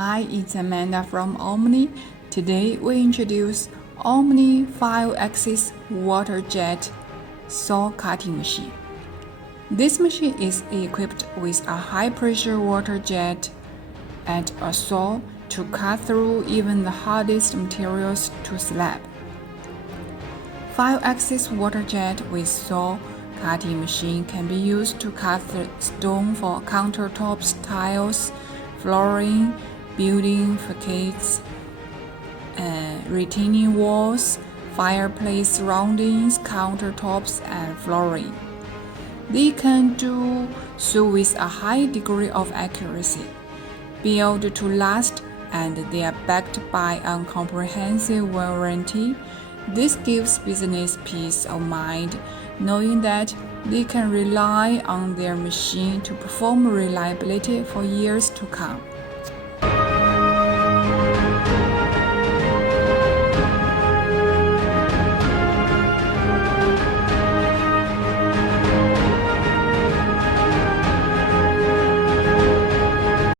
Hi, it's Amanda from Omni. Today we introduce Omni 5-axis water jet saw cutting machine. This machine is equipped with a high-pressure water jet and a saw to cut through even the hardest materials to slab. 5-axis water jet with saw cutting machine can be used to cut the stone for countertops, tiles, flooring, building facades, retaining walls, fireplace surroundings, countertops, and flooring. They can do so with a high degree of accuracy, built to last, and they are backed by a comprehensive warranty. This gives business peace of mind, knowing that they can rely on their machine to perform reliably for years to come.